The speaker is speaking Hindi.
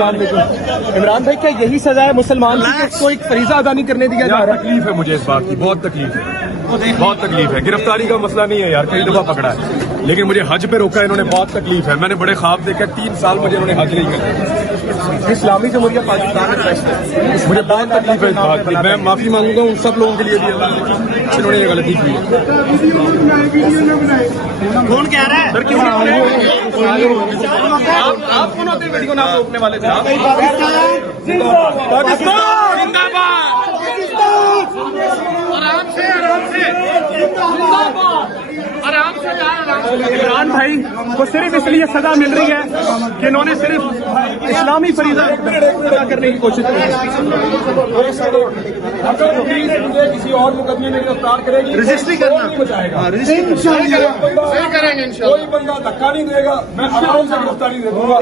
इमरान भाई, क्या यही सजा है मुसलमान की, कोई फरीजा अदा नहीं करने दिया जा रहा है? तकलीफ है मुझे इस बात की, बहुत तकलीफ है, बहुत तकलीफ है। गिरफ्तारी का मसला नहीं है यार, कई दफा पकड़ा है, लेकिन मुझे हज पे रोका इन्होंने, बहुत तकलीफ है। मैंने बड़े ख्वाब देखे, 3 साल मुझे इन्होंने हज नहीं किया। इस्लामी जमहूरिया पाकिस्तान में मुझे बहुत तकलीफ है इस बात की। मैं माफी मांगूंगा उन सब लोगों के लिए भी, इन्होंने ये गलती की है। कौन कह रहा है सर? क्यों आप कौन होते वीडियो नाम रोकने वाले थे? पाकिस्तान जिंदाबाद, आराम से इमरान भाई को सिर्फ इसलिए सजा मिल रही है कि इन्होंने सिर्फ इस्लामी फरीजा अदा करने की कोशिश की। किसी और मुकदमे में गिरफ्तार करेगी, रजिस्ट्री करना बचाएगा, करेंगे कोई बंदा धक्का नहीं देगा, मैं आराम से गिरफ्तारी दे दूंगा।